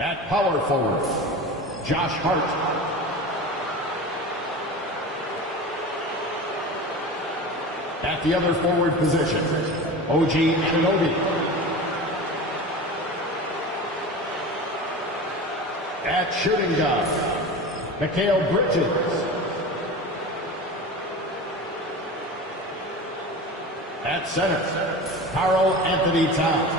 At power forward, Josh Hart. At the other forward position, OG Anunoby. At shooting guard, Mikal Bridges. At center, Karl Anthony Towns.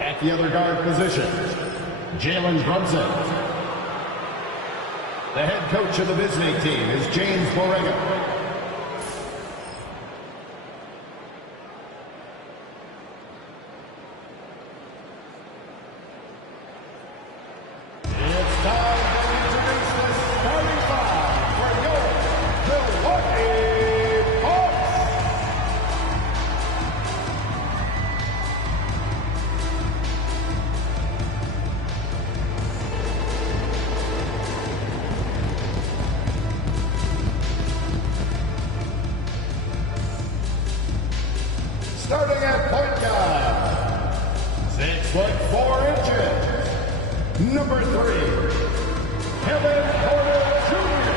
At the other guard position, Jalen Brunson. The head coach of the Bisney team is James Borrego. Starting at point guard, 6'4", number 3, Kevin Porter Jr.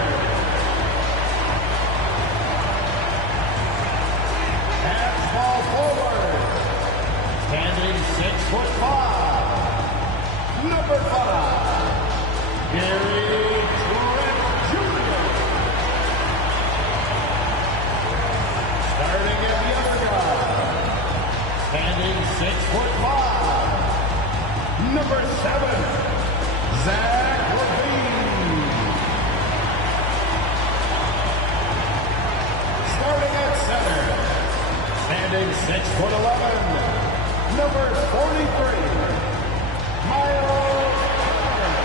At small forward, standing 6'5", number 5, Gary Trent Jr. Starting at the other guard, standing 6'5", number 7, Zach LaVine. Starting at center, standing 6'11", number 43, Miles Turner.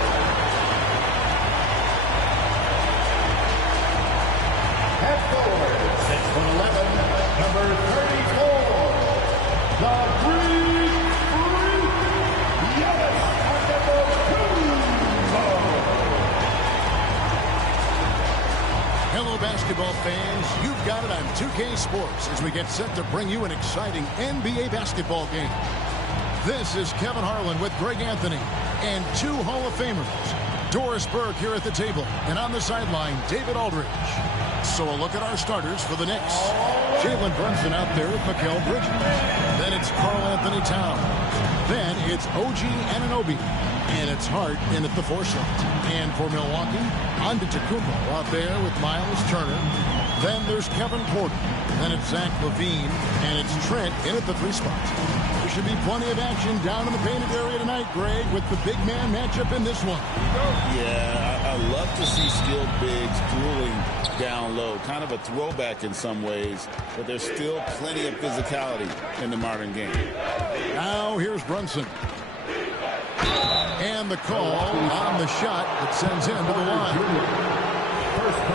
At forward, 6'11", number 34. The Greek Freak, Giannis Antetokounmpo. Hello, basketball fans. You've got it on 2K Sports as we get set to bring you an exciting NBA basketball game. This is Kevin Harlan with Greg Anthony and 2 Hall of Famers. Doris Burke here at the table, and on the sideline, David Aldridge. So a look at our starters for the Knicks. Jalen Brunson out there with Mikal Bridges. Then it's Karl Anthony Towns. Then it's OG Anunoby. And it's Hart in at the 4 slot. And for Milwaukee, Antetokounmpo out there with Miles Turner. Then there's Kevin Porter. Then it's Zach LaVine. And it's Trent in at the 3 spot. There should be plenty of action down in the painted area tonight, Greg, with the big man matchup in this one. Yeah, I love to see skilled bigs dueling down low. Kind of a throwback in some ways, but there's still plenty of physicality in the modern game. Now here's Brunson. And the call on the shot that sends him to the line.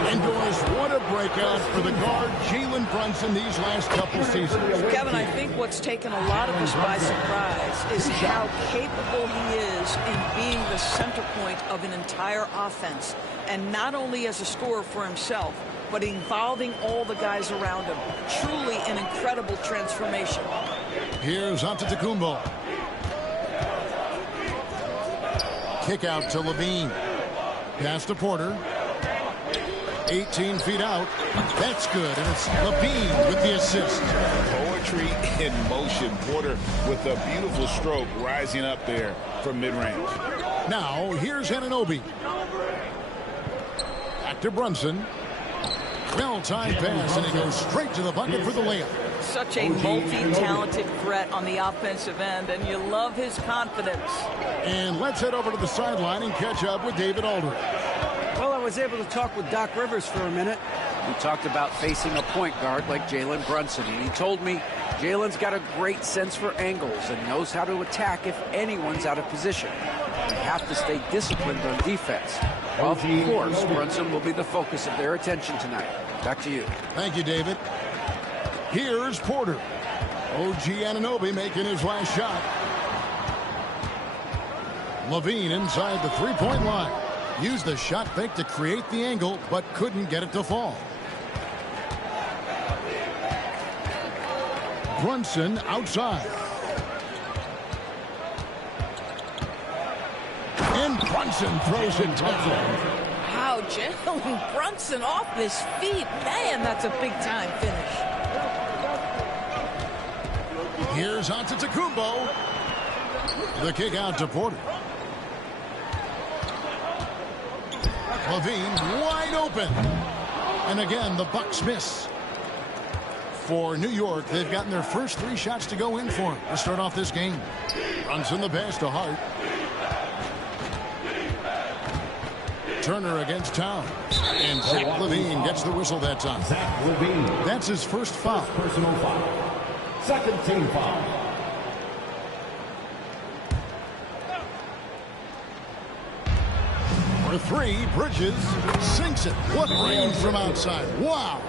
And boys, what a breakout for the guard, Jalen Brunson, these last couple seasons. Kevin, I think what's taken a lot of us by surprise is how capable he is in being the center point of an entire offense. And not only as a scorer for himself, but involving all the guys around him. Truly an incredible transformation. Here's Antetokounmpo. Kick out to LaVine. Pass to Porter. 18 feet out. That's good, and it's LaVine with the assist. Poetry in motion. Porter with a beautiful stroke rising up there from mid-range. Now, here's Anunoby. Back to Brunson. Well-timed pass, and he goes straight to the bucket for the layup. Such a multi-talented threat on the offensive end, and you love his confidence. And let's head over to the sideline and catch up with David Aldridge. Well, I was able to talk with Doc Rivers for a minute. We talked about facing a point guard like Jalen Brunson, and he told me Jalen's got a great sense for angles and knows how to attack if anyone's out of position. You have to stay disciplined on defense. Well, of course, Brunson will be the focus of their attention tonight. Back to you. Thank you, David. Here's Porter. OG Anunoby making his last shot. LaVine inside the three-point line. Used the shot fake to create the angle, but couldn't get it to fall. Brunson outside. And Brunson throws it down. Wow, Jalen Brunson off his feet. Man, that's a big-time finish. Here's Antetokounmpo. The kick out to Porter. Levine wide open. And again, the Bucks miss. For New York, they've gotten their first 3 shots to go in for him to start off this game. Brunson the pass to Hart. Turner against Towns. And Zach Levine gets the whistle that time. Zach Levine. That's his first foul. Personal foul. Second team foul. For 3, Bridges sinks it. What range from outside. Wow.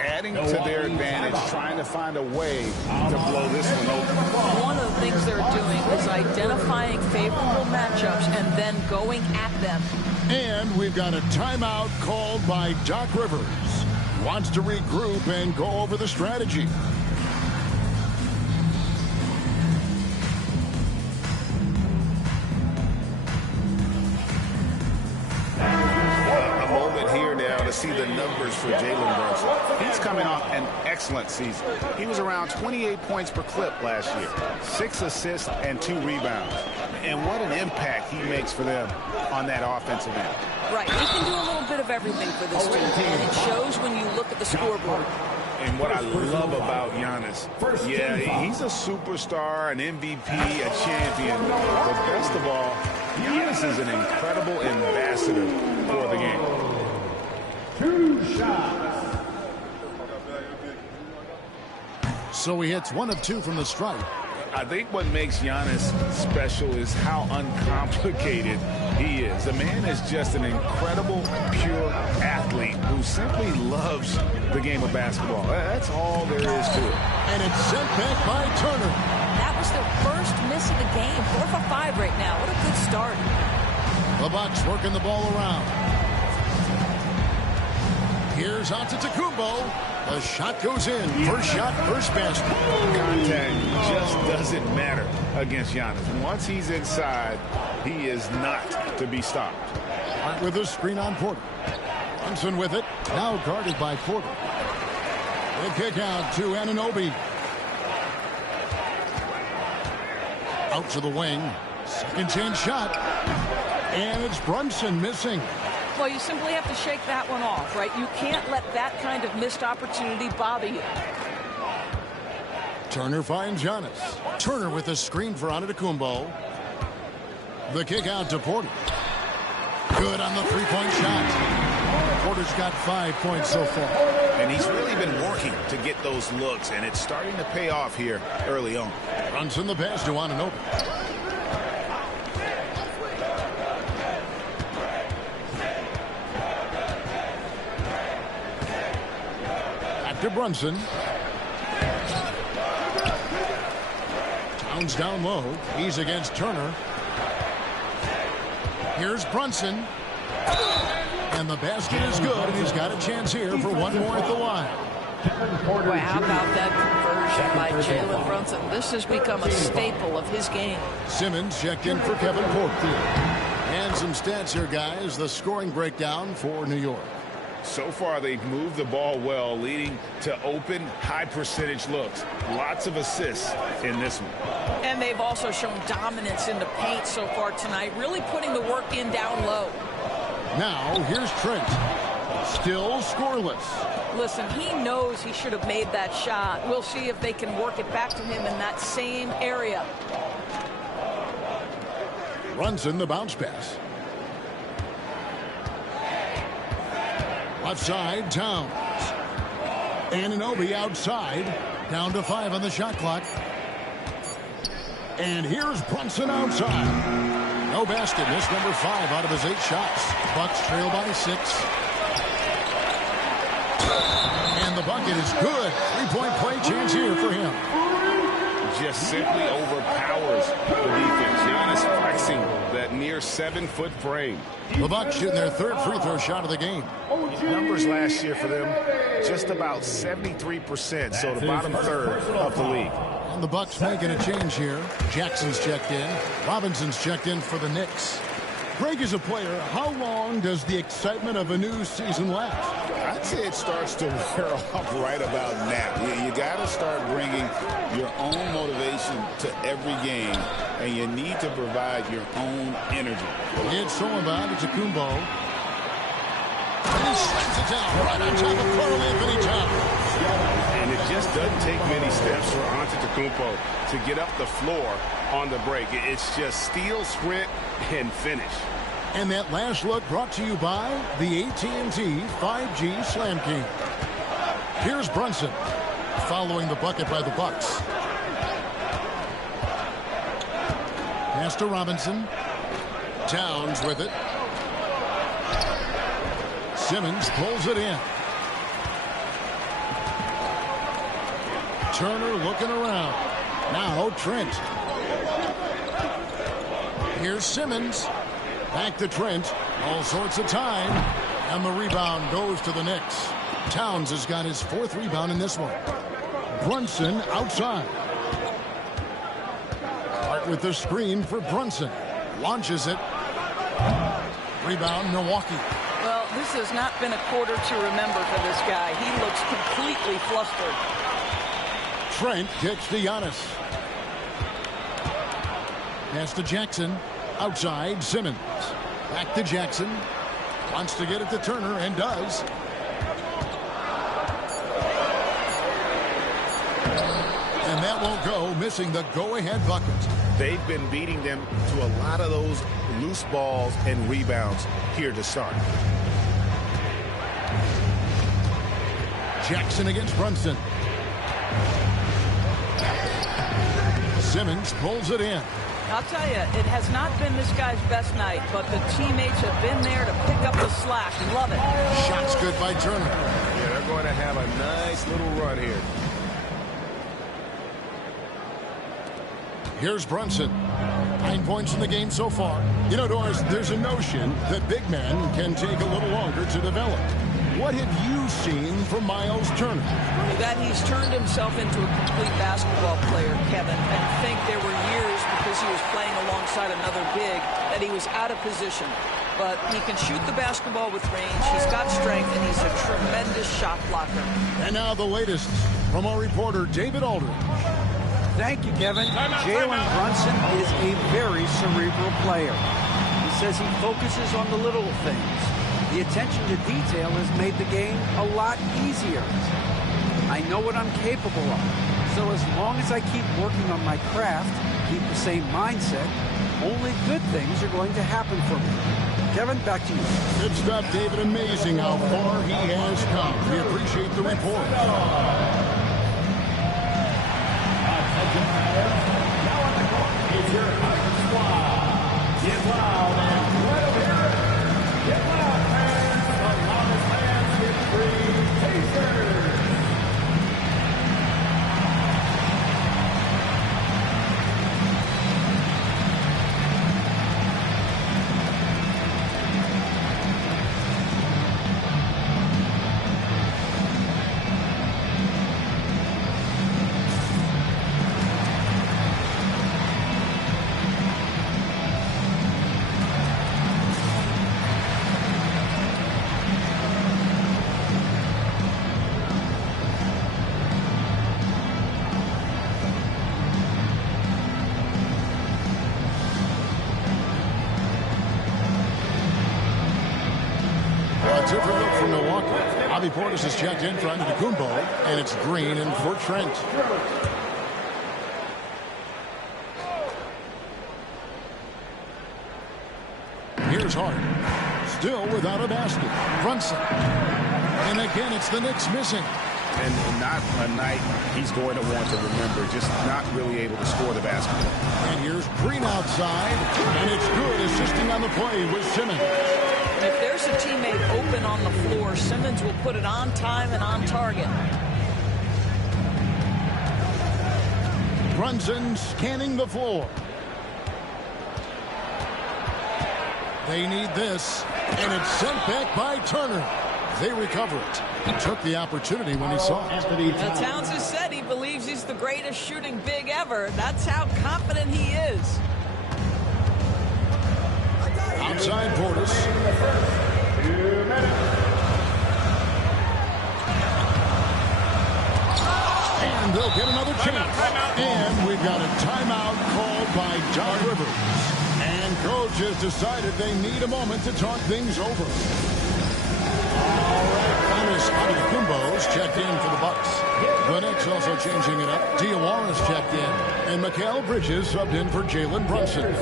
Adding to their advantage, trying to find a way to blow this one open. One of the things they're doing is identifying favorable matchups and then going at them. And we've got a timeout called by Doc Rivers. Wants to regroup and go over the strategy. A moment here now to see the numbers for Jalen Brunson. He's coming off an excellent season. He was around 28 points per clip last year, 6 assists and 2 rebounds. And what an impact he makes for them on that offensive end. Right, he can do a little bit of everything for this team, and it shows when you look at the scoreboard. And what I love about Giannis, yeah, he's a superstar, an MVP, a champion. But best of all, Giannis is an incredible ambassador for the game. 2 shots. So he hits 1 of 2 from the stripe. I think what makes Giannis special is how uncomplicated he is. The man is just an incredible, pure athlete who simply loves the game of basketball. That's all there is to it. And it's sent back by Turner. That was their first miss of the game. 4 for 5 right now. What a good start. The Bucks working the ball around. Here's Antetokounmpo. The shot goes in. First shot, first basket. Contact just doesn't matter against Giannis. Once he's inside, he is not to be stopped. Hart with a screen on Porter. Brunson with it. Now guarded by Porter. The kick out to Anunoby. Out to the wing. Second chance shot. And it's Brunson missing. Well, you simply have to shake that one off, right? You can't let that kind of missed opportunity bother you. Turner finds Giannis. Turner with a screen for Antetokounmpo. The kick out to Porter. Good on the three-point shot. Porter's got 5 points so far. And he's really been working to get those looks, and it's starting to pay off here early on. Brunson the pass to Anunoby. To Brunson. Towns down low. He's against Turner. Here's Brunson. And the basket is good, and he's got a chance here for one more at the line. Boy, how about that conversion by Jalen Brunson? This has become a staple of his game. Simmons checked in for Kevin Porter. And some stats here, guys. The scoring breakdown for New York. So far, they've moved the ball well, leading to open, high-percentage looks. Lots of assists in this one. And they've also shown dominance in the paint so far tonight, really putting the work in down low. Now, here's Trent. Still scoreless. Listen, he knows he should have made that shot. We'll see if they can work it back to him in that same area. Brunson, the bounce pass. Left side, Towns. Anunoby outside. Down to 5 on the shot clock. And here's Brunson outside. No basket. Missed number 5 out of his 8 shots. Bucks trail by 6. And the bucket is good. 3-point play chance here for him. Just simply overpowers the defense. just flexing that near 7-foot frame. The Bucks shooting their third free throw shot of the game. Numbers last year for them, just about 73%, so the bottom third of the league. And the Bucks making a change here. Jackson's checked in. Robinson's checked in for the Knicks. Greg, is a player, how long does the excitement of a new season last? I'd say it starts to wear off right about now. You got to start bringing your own motivation to every game, and you need to provide your own energy. It's Kumbo. And he slams it down right on top of Carl Anthony Towns. And it just doesn't take many steps for Antetokounmpo to get up the floor on the break. It's just steal, sprint, and finish. And that last look brought to you by the AT&T 5G Slam King. Here's Brunson following the bucket by the Bucks. Pass to Robinson. Towns with it. Simmons pulls it in. Turner looking around. Now Trent. Here's Simmons. Back to Trent. All sorts of time. And the rebound goes to the Knicks. Towns has got his fourth rebound in this one. Brunson outside. Hart with the screen for Brunson. Launches it. Rebound Milwaukee. Well, this has not been a quarter to remember for this guy. He looks completely flustered. Trent kicks to Giannis. Pass to Jackson. Outside, Simmons. Back to Jackson. Wants to get it to Turner, and does. And that won't go, missing the go-ahead bucket. They've been beating them to a lot of those loose balls and rebounds here to start. Jackson against Brunson. Simmons pulls it in. I'll tell you, it has not been this guy's best night, but the teammates have been there to pick up the slack. Love it. Shots good by Turner. Yeah, they're going to have a nice little run here. Here's Brunson. 9 points in the game so far. You know, Doris, there's a notion that big men can take a little longer to develop. What have you seen from Miles Turner? That he's turned himself into a complete basketball player, Kevin, and think there were years because he was playing alongside another big that he was out of position. But he can shoot the basketball with range. He's got strength, and he's a tremendous shot blocker. And now the latest from our reporter, David Aldridge. Thank you, Kevin. Jalen Brunson is a very cerebral player. He says he focuses on the little things. The attention to detail has made the game a lot easier. I know what I'm capable of. So as long as I keep working on my craft, keep the same mindset, only good things are going to happen for me. Kevin, back to you. Good stuff, David. Amazing how far he has come. We appreciate the report. Now on the court is your Knicks squad. Get loud and let them hear it. Get loud, fans. The loudest fans get free T-shirts. Different look from Milwaukee. Bobby Portis has checked in for Antetokounmpo, and it's Green and for Trent. Here's Hart. Still without a basket. Brunson. And again, it's the Knicks missing. And not a night he's going to want to remember, just not really able to score the basketball. And here's Green outside, and it's good, assisting on the play with Simmons. If there's a teammate open on the floor, Simmons will put it on time and on target. Brunson scanning the floor. They need this, and it's sent back by Turner. They recover it. He took the opportunity when he saw it. Towns has said he believes he's the greatest shooting big ever. That's how confident he is. Outside Portis. 2 minutes. And they'll get another chance. And we've got a timeout called by Doc Rivers. And coach has decided they need a moment to talk things over. All right, Giannis Antetokounmpo's checked in for the Bucks. The Knicks also changing it up. Diawara's checked in. And Mikal Bridges subbed in for Jalen Brunson.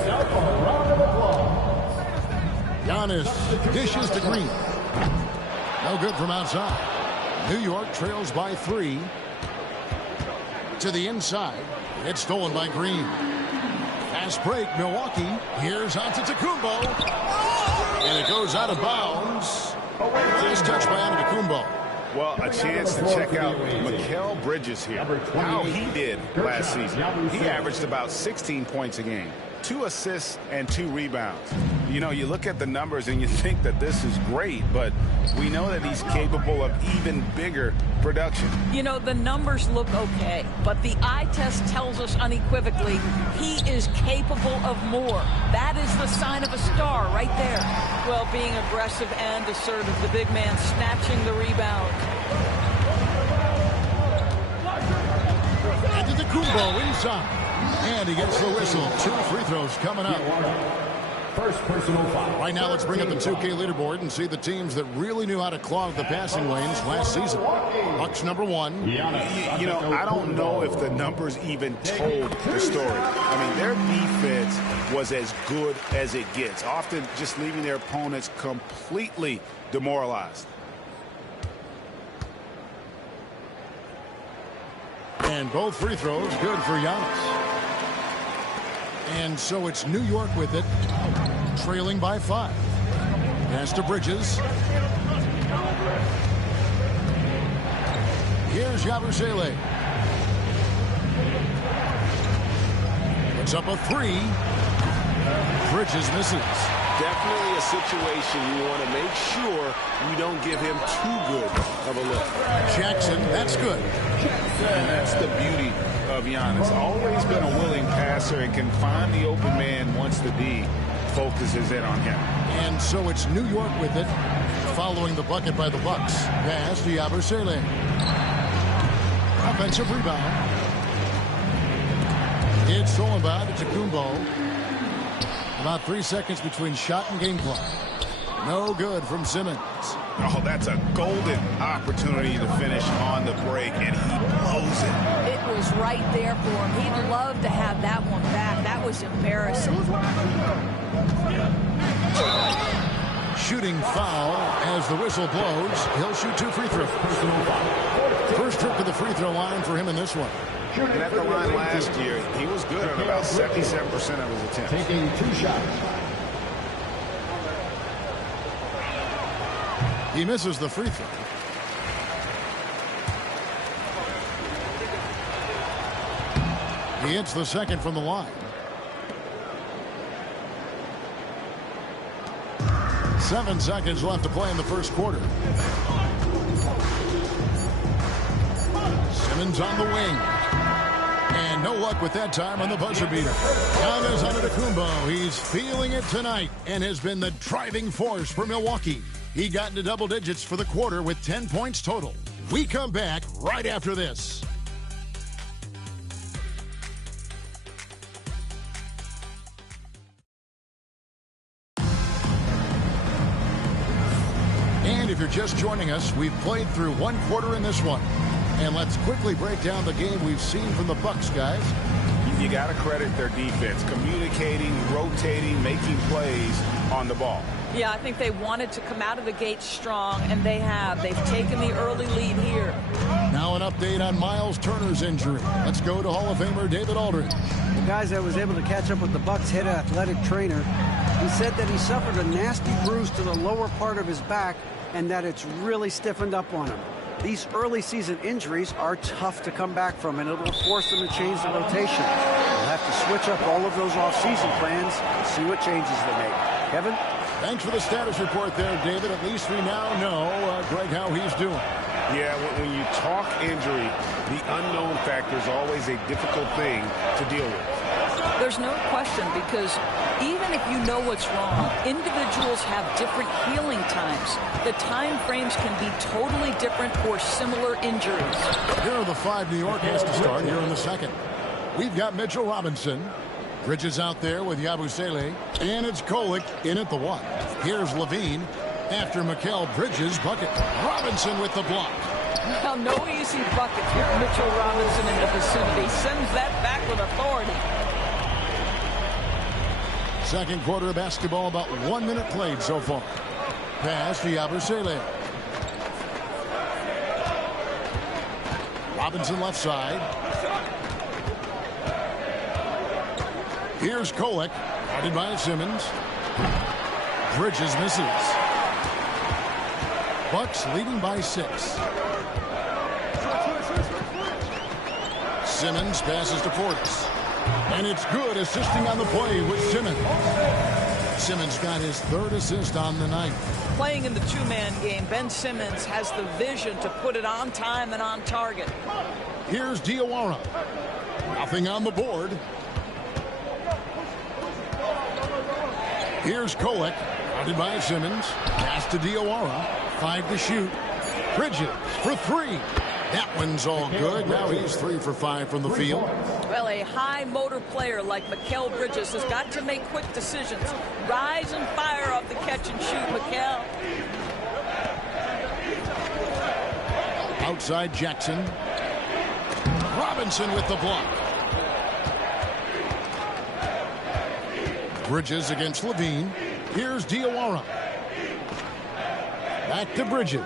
Giannis dishes to Green. No good from outside. New York trails by 3. To the inside. It's stolen by Green. Fast break, Milwaukee. Here's Antetokounmpo. And it goes out of bounds. Nice touch by Antetokounmpo. Well, a chance to check out Mikal Bridges here. How he did last season. He averaged about 16 points a game, 2 assists and 2 rebounds. You know, you look at the numbers and you think that this is great, but we know that he's capable of even bigger production. You know, the numbers look okay, but the eye test tells us unequivocally he is capable of more. That is the sign of a star right there. Well, being aggressive and assertive, the big man snatching the rebound. Antetokounmpo inside. And he gets the whistle. 2 free throws coming up. First personal foul. Right now, let's bring up the 2K leaderboard and see the teams that really knew how to clog the passing lanes last season. Bucks number 1. You know, I don't know if the numbers even told the story. I mean, their defense was as good as it gets, often just leaving their opponents completely demoralized. And both free throws good for Giannis. And so it's New York with it, trailing by 5. Pass to Bridges. Here's Yabusele. Puts up a 3. Bridges misses. Definitely a situation you want to make sure you don't give him too good of a look. Jackson, that's good. And that's the beauty of Giannis. Always been a willing passer and can find the open man once the D focuses in on him. And so it's New York with it, following the bucket by the Bucks. Pass to Yabusele. Offensive rebound. It's stolen by Antetokounmpo. About 3 seconds between shot and game clock. No good from Simmons. Oh, that's a golden opportunity to finish on the break, and he blows it. It was right there for him. He'd love to have that one back. That was embarrassing. Shooting foul as the whistle blows. He'll shoot 2 free throws. First trip to the free throw line for him in this one. And at the line last year, he was good on about 77% of his attempts. Taking 2 shots. He misses the free throw. He hits the second from the line. 7 seconds left to play in the first quarter. Simmons on the wing. And no luck with that time on the buzzer beater. Giannis Antetokounmpo, he's feeling it tonight and has been the driving force for Milwaukee. He got into double digits for the quarter with 10 points total. We come back right after this. And if you're just joining us, we've played through 1 quarter in this one. And let's quickly break down the game we've seen from the Bucks, guys. You got to credit their defense, communicating, rotating, making plays on the ball. Yeah, I think they wanted to come out of the gate strong, and they have. They've taken the early lead here. Now an update on Miles Turner's injury. Let's go to Hall of Famer David Aldridge. The guys that was able to catch up with the Bucks head athletic trainer, he said that he suffered a nasty bruise to the lower part of his back and that it's really stiffened up on him. These early season injuries are tough to come back from, and it'll force them to change the rotation. They'll have to switch up all of those off-season plans and see what changes they make. Kevin? Thanks for the status report there, David. At least we now know, Greg, how he's doing. Yeah, when you talk injury, the unknown factor is always a difficult thing to deal with. There's no question, because even if you know what's wrong, individuals have different healing times. The time frames can be totally different for similar injuries. Here are the 5 New York has to start here in the second. We've got Mitchell Robinson. Bridges out there with Yabusele. And it's Kolek in at the 1. Here's Levine after Mikal Bridges' bucket. Robinson with the block. Now, no easy bucket with Mitchell Robinson in the vicinity. Sends that back with authority. Second quarter of basketball, about 1 minute played so far. Pass to Yabusele. Robinson left side. Here's Kolek, guarded by Simmons. Bridges misses. Bucks leading by 6. Simmons passes to Portis. And it's good, assisting on the play with Simmons. Simmons got his 3rd assist on the night. Playing in the 2-man game, Ben Simmons has the vision to put it on time and on target. Here's Diawara. Nothing on the board. Here's Kolek, guarded by Simmons. Pass to Diawara. 5 to shoot. Bridges for 3. That one's all good. Now he's 3 for 5 from the field. Well, a high motor player like Mikal Bridges has got to make quick decisions. Rise and fire off the catch and shoot, Mikal. Outside Jackson. Robinson with the block. Bridges against Levine. Here's Diawara. Back to Bridges.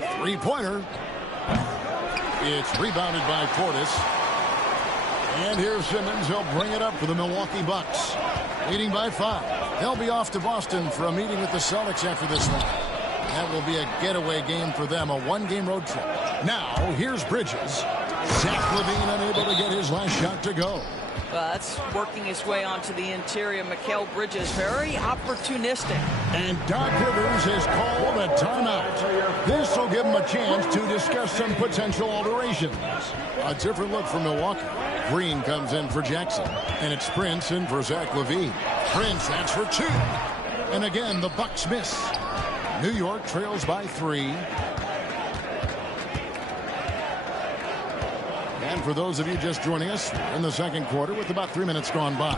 3-pointer. It's rebounded by Portis. And here's Simmons. He'll bring it up for the Milwaukee Bucks. Leading by 5. They'll be off to Boston for a meeting with the Celtics after this one. That will be a getaway game for them, a 1-game road trip. Now, here's Bridges. Zach LaVine unable to get his last shot to go. That's working his way onto the interior. Mikal Bridges, very opportunistic. And Doc Rivers has called a timeout. This will give him a chance to discuss some potential alterations. A different look for Milwaukee. Green comes in for Jackson. And it's Prince in for Zach LaVine. Prince, that's for 2. And again, the Bucks miss. New York trails by 3. And for those of you just joining us in the second quarter with about 3 minutes gone by.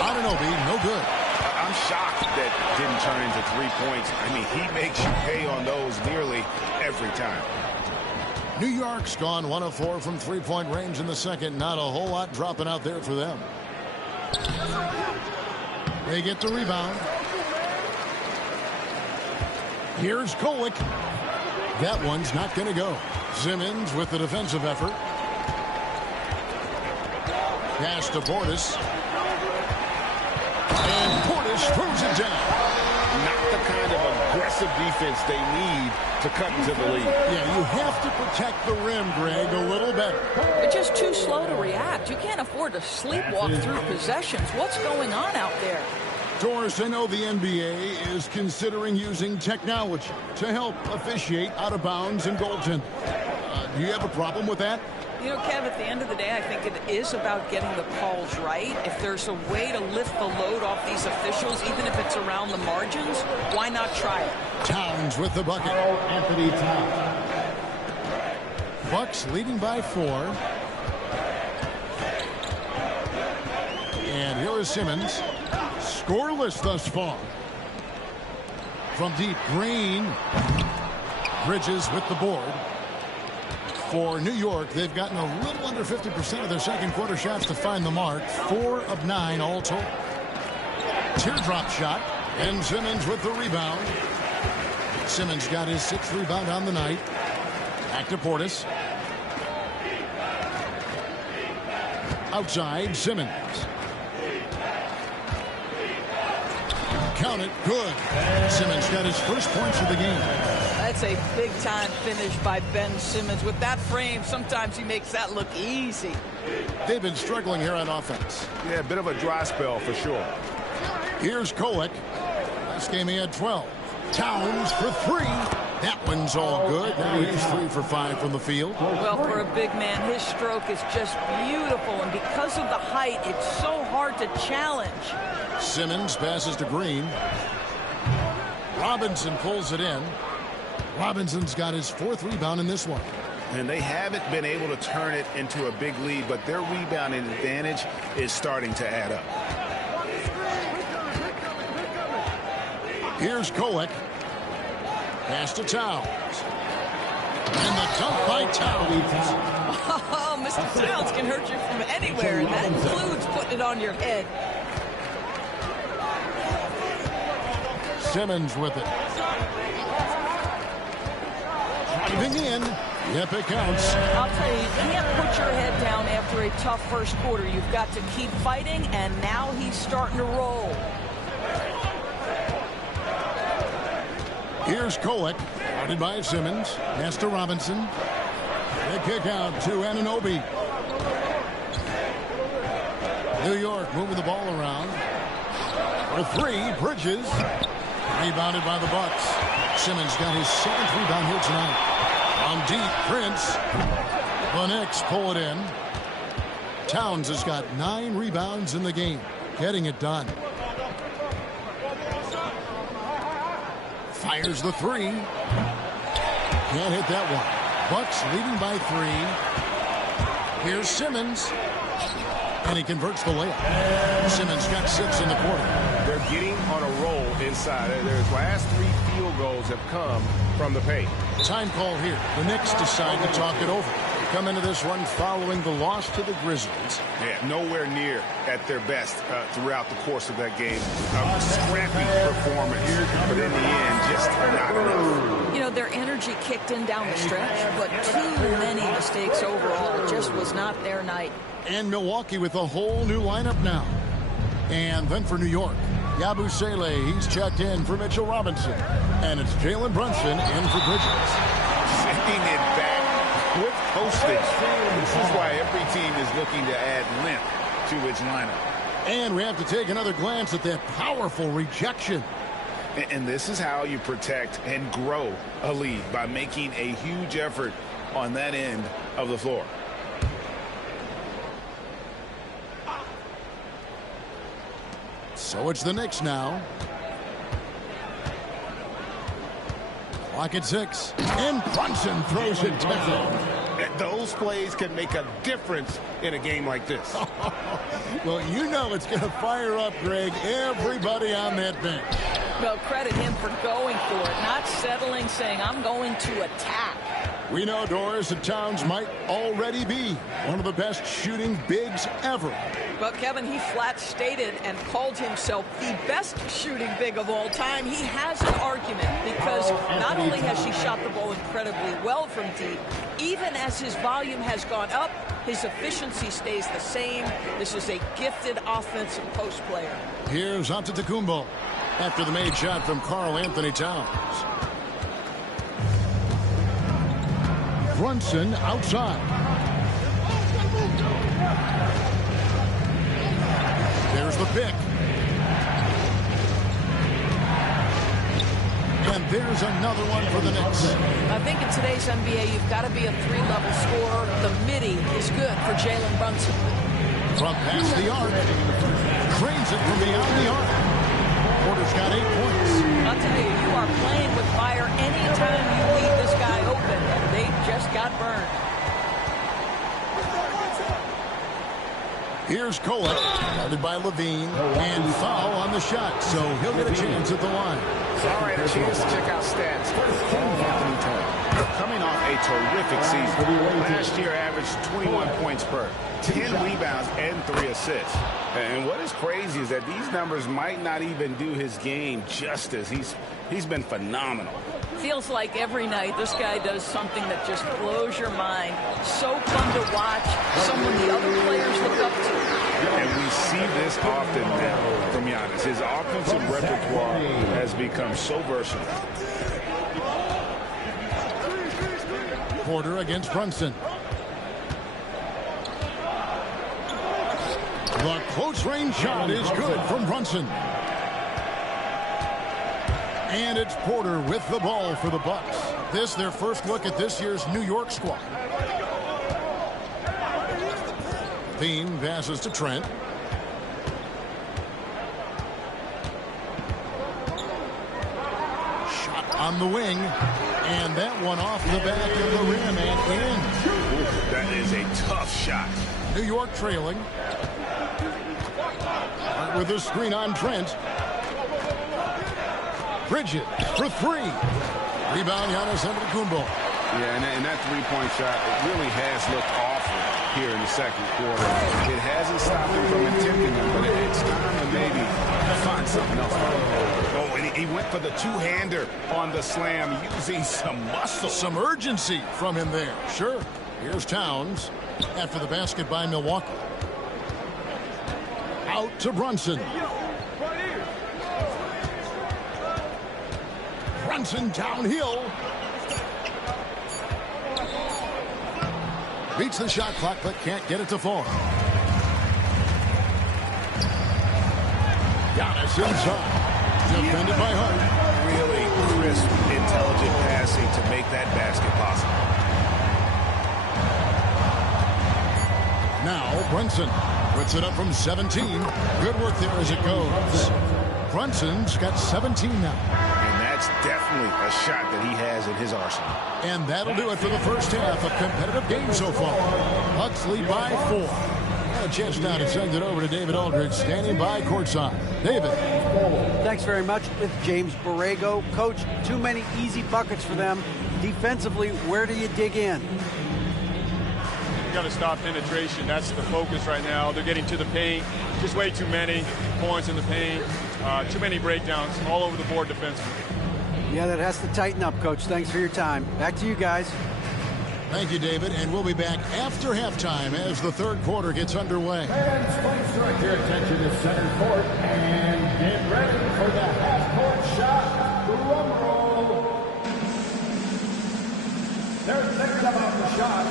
Anunoby, no good. I'm shocked that didn't turn into 3 points. I mean, he makes you pay on those nearly every time. New York's gone 1 of 4 from 3-point range in the second. Not a whole lot dropping out there for them. They get the rebound. Here's Kolek. That one's not going to go. Simmons with the defensive effort. Pass to Portis. And Portis throws it down. Not the kind of aggressive defense they need to cut into the lead. Yeah, you have to protect the rim, Greg, a little better. They're just too slow to react. You can't afford to sleepwalk through possessions. What's going on out there? Doris, I know the NBA is considering using technology to help officiate out of bounds and goaltending. Do you have a problem with that? You know, Kev, at the end of the day, I think it is about getting the calls right. If there's a way to lift the load off these officials, even if it's around the margins, why not try it? Towns with the bucket. Anthony Towns. Bucks leading by 4. And here is Simmons. Scoreless thus far. From deep, Green. Bridges with the board. For New York, they've gotten a little under 50% of their second quarter shots to find the mark. 4 of 9 all total. Teardrop shot. And Simmons with the rebound. Simmons got his 6th rebound on the night. Back to Portis. Outside, Simmons. Count it. Good. Simmons got his first points of the game. That's a big-time finish by Ben Simmons. With that frame, sometimes he makes that look easy. They've been struggling here on offense. Yeah, a bit of a dry spell for sure. Here's Kolek. Last game he had 12. Towns for 3. That one's all good. Now he's 3 for 5 from the field. Well, for a big man, his stroke is just beautiful. And because of the height, it's so hard to challenge. Simmons passes to Green. Robinson pulls it in. Robinson's got his 4th rebound in this one. And they haven't been able to turn it into a big lead, but their rebounding advantage is starting to add up. Here's Kolek. Pass to Towns. And the dunk by Towns. Oh, Mr. Towns can hurt you from anywhere, and that includes putting it on your head. Simmons with it. Driving in. Yep, it counts. I'll tell you, you can't put your head down after a tough first quarter. You've got to keep fighting, and now he's starting to roll. Here's Kolek, guarded by Simmons. Pass to Robinson. The kick out to Anunoby. New York moving the ball around. For 3, Bridges. Rebounded by the Bucks. Simmons got his 7th rebound here tonight. On deep, Prince. The Knicks pull it in. Towns has got 9 rebounds in the game. Getting it done. Fires the 3. Can't hit that one. Bucks leading by 3. Here's Simmons. And he converts the layup. Simmons got 6 in the quarter. They're getting on a roll inside. Their last 3 field goals have come from the paint. Time call here. The Knicks decide to talk it over. Come into this one following the loss to the Grizzlies. Yeah, nowhere near at their best throughout the course of that game. A scrappy performance, but in the end, just not enough. You know, their energy kicked in down the stretch, but too many mistakes overall. It just was not their night. And Milwaukee with a whole new lineup now. And then for New York, Yabusele, he's checked in for Mitchell Robinson. And it's Jalen Brunson in for Bridges. Sending it back with postage. This is why every team is looking to add length to its lineup. And we have to take another glance at that powerful rejection. And this is how you protect and grow a lead, by making a huge effort on that end of the floor. So it's the Knicks now. Clock at 6. And Brunson throws it down. Those plays can make a difference in a game like this. Well, you know it's going to fire up, Greg, everybody on that bench. Well, credit him for going for it, not settling, saying, I'm going to attack. We know Doris and Towns might already be one of the best shooting bigs ever. But Kevin, he flat stated and called himself the best shooting big of all time. He has an argument because not only has he shot the ball incredibly well from deep, even as his volume has gone up, his efficiency stays the same. This is a gifted offensive post player. Here's Antetokounmpo after the made shot from Karl Anthony Towns. Brunson outside. There's the pick. And there's another one for the Knicks. I think in today's NBA, you've got to be a 3-level scorer. The midi is good for Jalen Brunson. From past the arc. Cranes it from beyond the arc. Porter's got 8 points. I'll tell you, you are playing with fire anytime you leave this guy open. They just got burned. Here's Kolek, guarded by Levine, and foul on the shot, so he'll get a chance at the line. All right, a chance to check out stats. Coming off a terrific season. Last year averaged 21 points per, 10 rebounds, and 3 assists. And what is crazy is that these numbers might not even do his game justice. He's been phenomenal. Feels like every night this guy does something that just blows your mind. So fun to watch. Someone the other players look up to. And we see this often now from Giannis. His offensive repertoire has become so versatile. Porter against Brunson. The close-range shot is good from Brunson. And it's Porter with the ball for the Bucks. This their first look at this year's New York squad. Bean passes to Trent. Shot on the wing. And that one off the back of the rim and in. That is a tough shot. New York trailing. With a screen on Trent. Bridges for three. Rebound, Giannis Antetokounmpo. Yeah, and that three-point shot, it really has looked awful here in the second quarter. It hasn't stopped him from attempting them, but it's time to maybe find something else. Oh, and he went for the two-hander on the slam, using some muscle. Some urgency from him there. Sure. Here's Towns after the basket by Milwaukee. Out to Brunson. Brunson downhill. Beats the shot clock, but can't get it to fall. Giannis inside. Defended by Hart. Really crisp, intelligent passing to make that basket possible. Now Brunson puts it up from 17. Good work there as it goes. Brunson's got 17 now. And that's definitely a shot that he has in his arsenal. And that'll do it for the first half of competitive game so far. Bucks lead by 4. A chance now to send it over to David Aldridge, standing by courtside. David. Thanks very much. With James Borrego. Coach, too many easy buckets for them. Defensively, where do you dig in? You got to stop penetration. That's the focus right now. They're getting to the paint. Just way too many points in the paint. Too many breakdowns all over the board defensively. Yeah, that has to tighten up, Coach. Thanks for your time. Back to you guys. Thank you, David. And we'll be back after halftime as the third quarter gets underway. Fans, please direct your attention to center court and get ready for the half-court shot. Drum roll. They're thinking about the shot.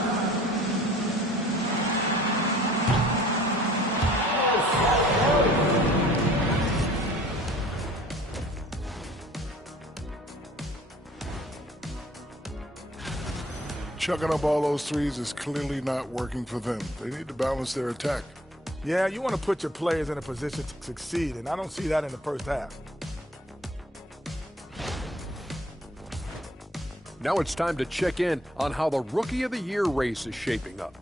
Chucking up all those threes is clearly not working for them. They need to balance their attack. Yeah, you want to put your players in a position to succeed, and I don't see that in the first half. Now it's time to check in on how the Rookie of the Year race is shaping up.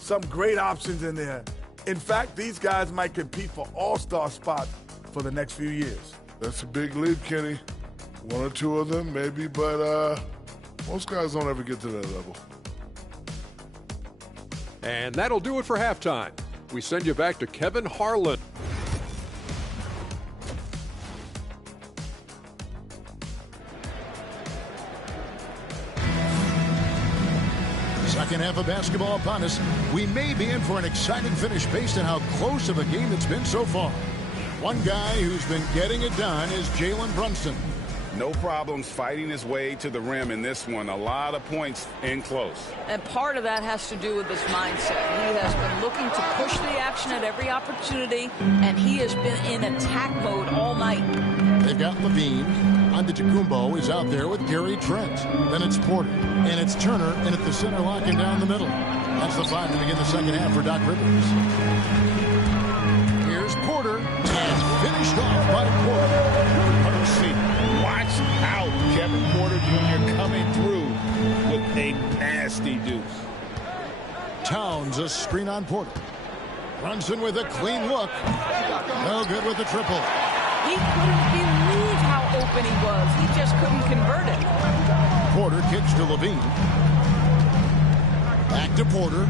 Some great options in there. In fact, these guys might compete for all-star spots for the next few years. That's a big leap, Kenny. One or two of them, maybe, but most guys don't ever get to that level. And that'll do it for halftime. We send you back to Kevin Harlan. Second half of basketball upon us. We may be in for an exciting finish based on how close of a game it's been so far. One guy who's been getting it done is Jalen Brunson. No problems fighting his way to the rim in this one. A lot of points in close. And part of that has to do with his mindset. He has been looking to push the action at every opportunity, and he has been in attack mode all night. They've got Levine. Antetokounmpo is out there with Gary Trent. Then it's Porter. And it's Turner in at the center, locking down the middle. That's the 5 to begin the second half for Doc Rivers. Here's Porter. And finished off by Porter. Mercy. Watch out. Kevin Porter Jr. coming through with a nasty deuce. Towns a screen on Porter. Brunson with a clean look. No good with the triple. He couldn't believe how open he was. He just couldn't convert it. Porter kicks to Levine. Back to Porter.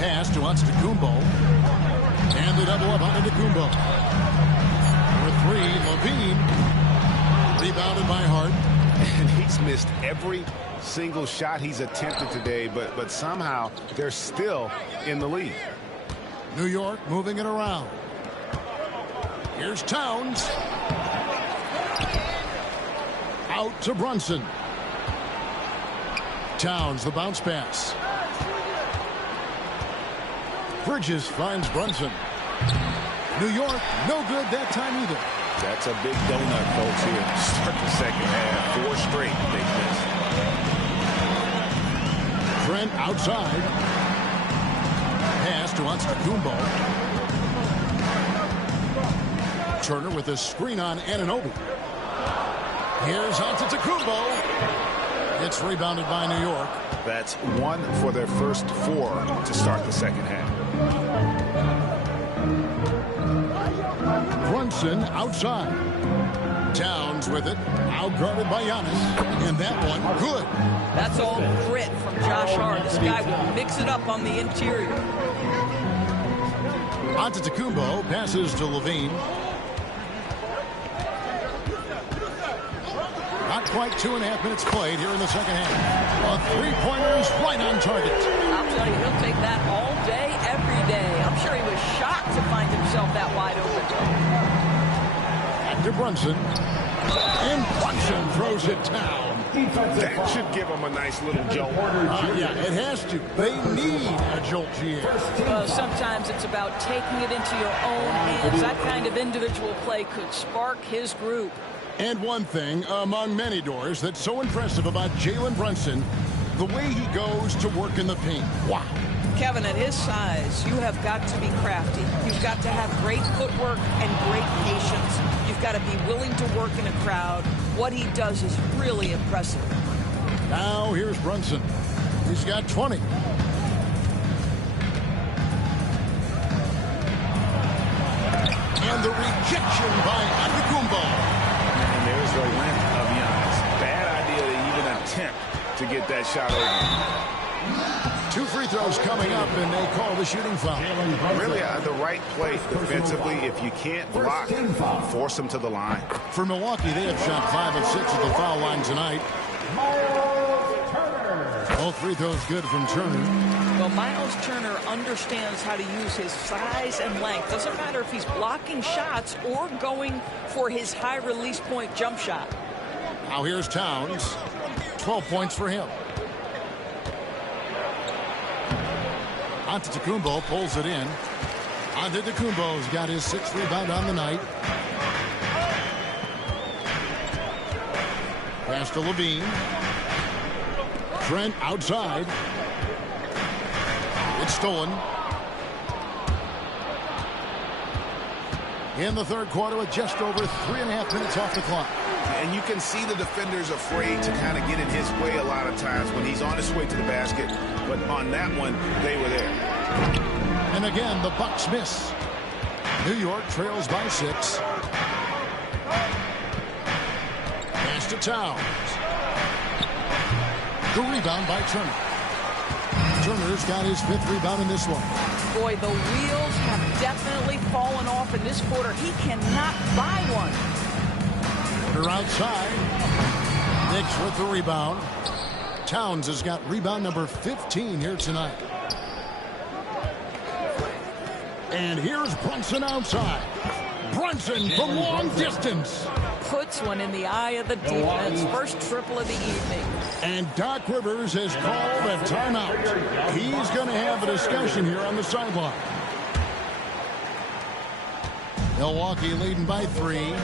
Pass to Antetokounmpo. And the double up on Antetokounmpo. For three, Levine. Rebounded by Hart. And he's missed every single shot he's attempted today, but somehow they're still in the lead. New York moving it around. Here's Towns. Out to Brunson. Towns, the bounce pass. Bridges finds Brunson. New York, no good that time either. That's a big donut, folks, here. Start the second half. 4 straight they missed. Trent outside. Pass to Antetokounmpo. Turner with a screen on Anunoby. Here's Antetokounmpo. It's rebounded by New York. That's 1 for their first 4 to start the second half. Brunson outside. Towns with it. Outguarded by Giannis. And that one, good. That's all grit from Josh Hart. This guy will mix it up on the interior. Antetokounmpo passes to Levine. Not quite 2.5 minutes played here in the second half. A three-pointer is right on target. I'll tell you, he'll take that all day, every day. I'm sure he was shocked to find himself that wide open. Back to Brunson. And Brunson throws it down. That should give them a nice little jolt. Yeah, it has to. They need a jolt here. Well, sometimes it's about taking it into your own hands. That kind of individual play could spark his group. And one thing, among many doors, that's so impressive about Jalen Brunson, the way he goes to work in the paint. Wow. Kevin, at his size, you have got to be crafty. You've got to have great footwork and great patience. You've got to be willing to work in a crowd. What he does is really impressive. Now here's Brunson. He's got 20. And the rejection by Antetokounmpo. And there's the length of Giannis. Bad idea to even attempt to get that shot over. 2 free throws coming up, and they call the shooting foul. Really the right play defensively. If you can't block, force them to the line. For Milwaukee, they have shot 5 of 6 at the foul line tonight. All free throws good from Turner. Well, Miles Turner understands how to use his size and length. Doesn't matter if he's blocking shots or going for his high release point jump shot. Now here's Towns. 12 points for him. Antetokounmpo pulls it in. Antetokounmpo's got his 6th rebound on the night. Pass to Levine. Trent outside. It's stolen. In the third quarter with just over 3.5 minutes off the clock. And you can see the defenders afraid to kind of get in his way a lot of times when he's on his way to the basket. But on that one, they were there. And again, the Bucks miss. New York trails by 6. Pass to Towns. The rebound by Turner. Turner's got his 5th rebound in this one. Boy, the wheels have definitely fallen off in this quarter. He cannot buy one. Turner outside. Knicks with the rebound. Towns has got rebound number 15 here tonight. And here's Brunson outside. Brunson from long distance. Puts one in the eye of the defense. First triple of the evening. And Doc Rivers has called a timeout. He's going to have a discussion here on the sideline. Milwaukee leading by 3.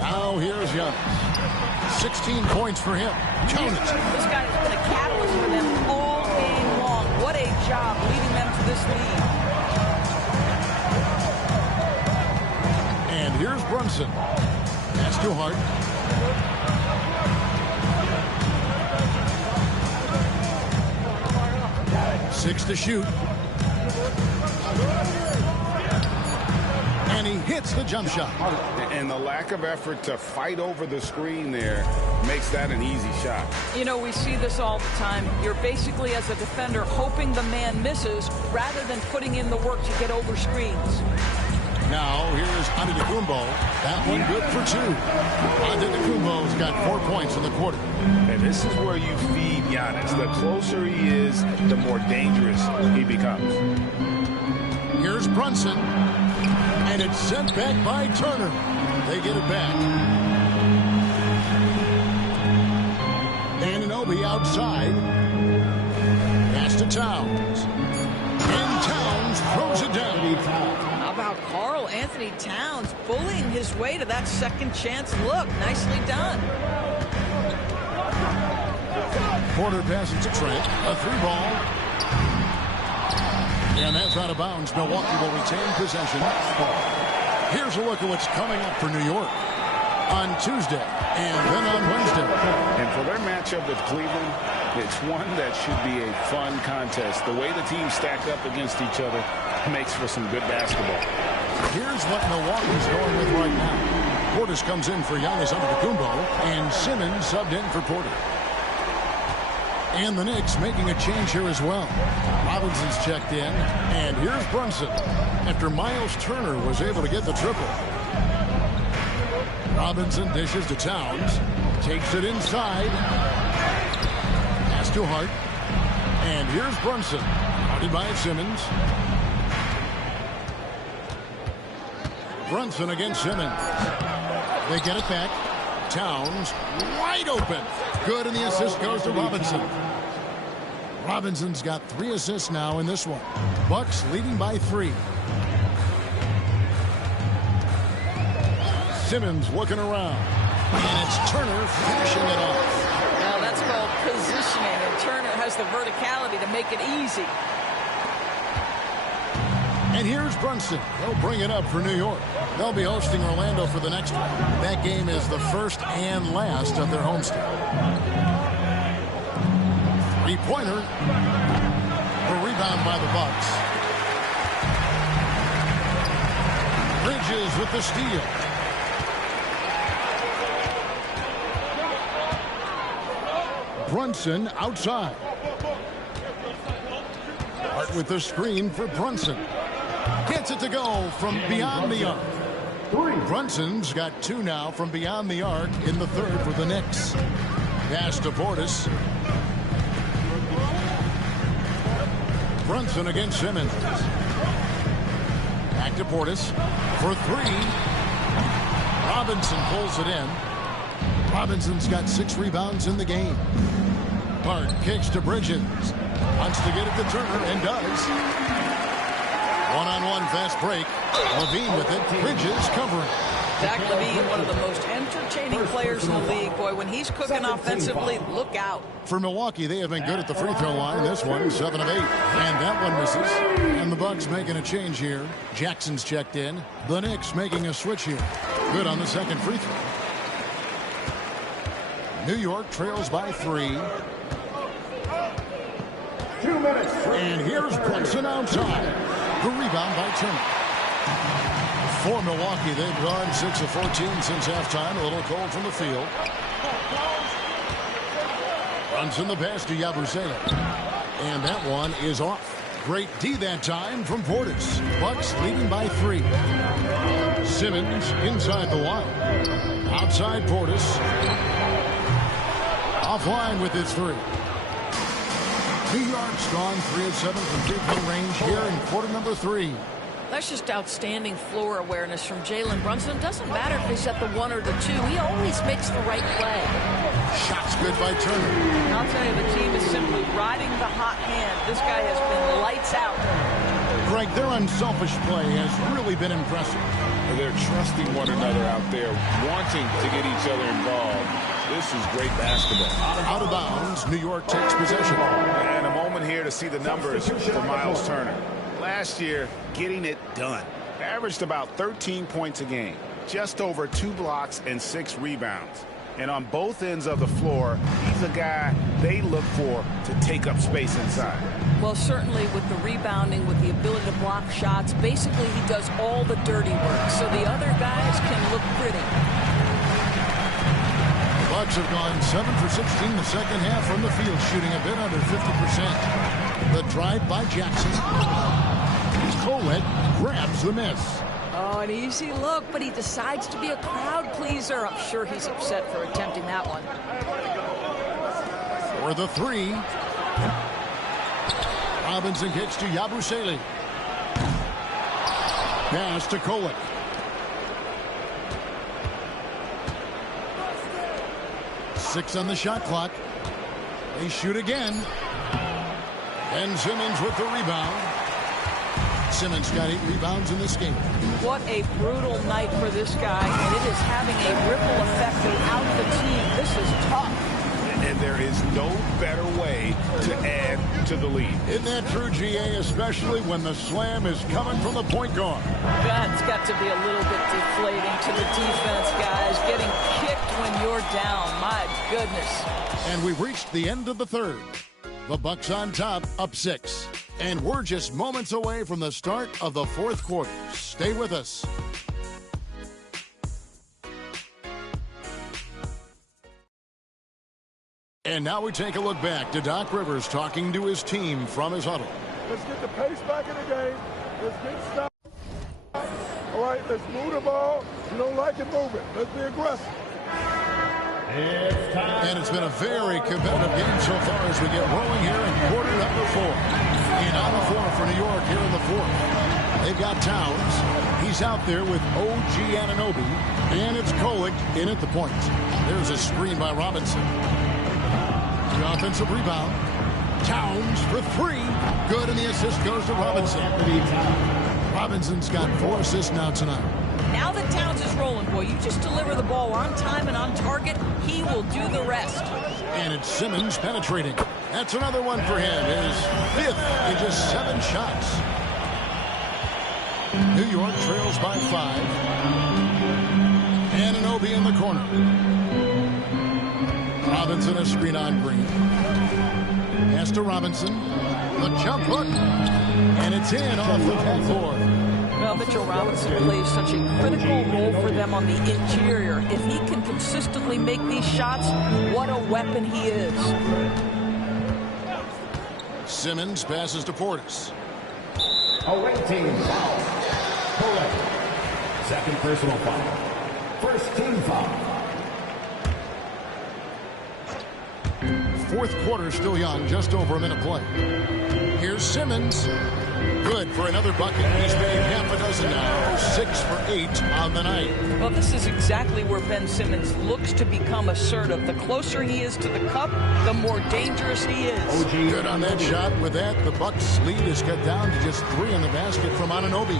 Now here's Giannis. 16 points for him. Count it. This guy has been a catalyst for them all game long. What a job leading them to this lead. And here's Brunson. That's too hard. Six to shoot. And he hits the jump shot. And the lack of effort to fight over the screen there makes that an easy shot. You know, we see this all the time. You're basically, as a defender, hoping the man misses rather than putting in the work to get over screens. Now, here's Antetokounmpo. That one good for 2. Antetokounmpo's got 4 points in the quarter. And this is where you feed Giannis. The closer he is, the more dangerous he becomes. Here's Brunson. And it's sent back by Turner. They get it back. Anunoby outside. Pass to Towns. And Towns throws it down. How about Karl Anthony Towns bullying his way to that second chance look? Nicely done. Porter passes to Trent. A 3-ball. And that's out of bounds. Milwaukee will retain possession. Here's a look at what's coming up for New York on Tuesday and then on Wednesday. And for their matchup with Cleveland, it's one that should be a fun contest. The way the teams stack up against each other makes for some good basketball. Here's what Milwaukee's going with right now. Portis comes in for Giannis Antetokounmpo, and Simmons subbed in for Porter. And the Knicks making a change here as well. Robinson's checked in, and here's Brunson after Miles Turner was able to get the triple. Robinson dishes to Towns, takes it inside. Pass to Hart, and here's Brunson, guarded by Simmons. Brunson against Simmons. They get it back. Towns wide open. Good, and the assist goes to Robinson. Robinson's got 3 assists now in this one. Bucks leading by 3. Simmons looking around. And it's Turner finishing it off. Now that's called positioning, and Turner has the verticality to make it easy. And here's Brunson. They'll bring it up for New York. They'll be hosting Orlando for the next one. That game is the first and last of their homestand. 3-pointer. A rebound by the Bucks. Bridges with the steal. Brunson outside. Hart with the screen for Brunson. Gets it to go from beyond the arc. Brunson's got 2 now from beyond the arc in the third for the Knicks. Pass to Portis. Brunson against Simmons. Back to Portis for 3. Robinson pulls it in. Robinson's got 6 rebounds in the game. Hart kicks to Bridges. Wants to get it to Turner and does. One-on-one fast break. Levine with it. Bridges covering. Zach LaVine, one of the most entertaining players in the league. Boy, when he's cooking offensively, look out. For Milwaukee, they have been good at the free throw line. This one, 7 of 8. And that one misses. And the Bucks making a change here. Jackson's checked in. The Knicks making a switch here. Good on the second free throw. New York trails by 3. 2 minutes. And here's Brunson outside. The rebound by Turner. For Milwaukee, they've gone 6 of 14 since halftime. A little cold from the field. Brunson the pass to Yabusele. And that one is off. Great D that time from Portis. Bucks leading by 3. Simmons inside the line. Outside Portis. Offline with his 3. New York's gone 3 of 7 from 3-point range here in quarter number 3. That's just outstanding floor awareness from Jalen Brunson. Doesn't matter if he's at the 1 or the 2. He always makes the right play. Shots good by Turner. I'll tell you, the team is simply riding the hot hand. This guy has been lights out. Greg, their unselfish play has really been impressive. They're trusting one another out there, wanting to get each other involved. This is great basketball. Out of bounds, New York takes possession. And a moment here to see the numbers for Miles Turner. Last year, getting it done. Averaged about 13 points a game. Just over 2 blocks and 6 rebounds. And on both ends of the floor, he's a guy they look for to take up space inside. Well, certainly with the rebounding, with the ability to block shots, basically he does all the dirty work, so the other guys can look pretty. The Bucks have gone 7 for 16 the second half from the field, shooting a bit under 50%. The drive by Jackson. Colette grabs the miss. Oh, an easy look, but he decides to be a crowd pleaser. I'm sure he's upset for attempting that one. For the 3. Robinson kicks to Yabusele. Pass to Kolek. 6 on the shot clock. They shoot again. Ben Simmons with the rebound. Simmons got 8 rebounds in this game. What a brutal night for this guy, and it is having a ripple effect throughout the team. This is tough. And there is no better way to add to the lead. Isn't that true, GA, especially when the slam is coming from the point guard? That's got to be a little bit deflating to the defense, guys. Getting kicked when you're down. My goodness. And we've reached the end of the third. The Bucks on top, up 6. And we're just moments away from the start of the fourth quarter. Stay with us. And now we take a look back to Doc Rivers talking to his team from his huddle. Let's get the pace back in the game. Let's get stopped. All right, let's move the ball. You don't like it, move it. Let's be aggressive. And it's been a very competitive game so far as we get rolling here in quarter number 4. And on the floor for New York here in the fourth. They've got Towns. He's out there with OG Anunoby. And it's Kolek in at the point. There's a screen by Robinson. The offensive rebound. Towns for 3. Good, and the assist goes to Robinson. Robinson's got 4 assists now tonight. Now that Towns is rolling, boy, you just deliver the ball on time and on target, he will do the rest. And it's Simmons penetrating. That's another one for him. His 5th in just 7 shots. New York trails by 5. Anunoby in the corner. Robinson a screen on Green. Pass to Robinson. The jump hook. And it's in off the backboard. Well, Mitchell Robinson plays such a critical role for them on the interior. If he can consistently make these shots, what a weapon he is. Simmons passes to Portis. Away team foul. Kolek. Second personal foul. First team foul. Fourth quarter still young, just over a minute play. Here's Simmons. Good for another bucket. He's made half a dozen now. 6 for 8 on the night. Well, this is exactly where Ben Simmons looks to become assertive. The closer he is to the cup, the more dangerous he is. Good on that shot. With that, the Bucks' lead is cut down to just 3 in the basket from Anunoby.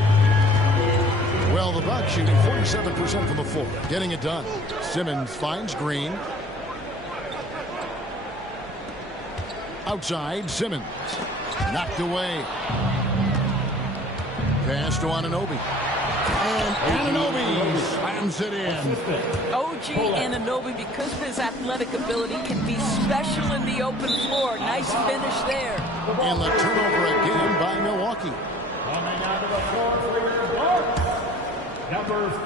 Well, the Bucks shooting 47% from the floor, getting it done. Simmons finds Green. Outside, Simmons. Knocked away. Pass to Anunoby. And Anunoby slams it in. OG Anunoby, because of his athletic ability, can be special in the open floor. Nice finish there. And the turnover again by Milwaukee.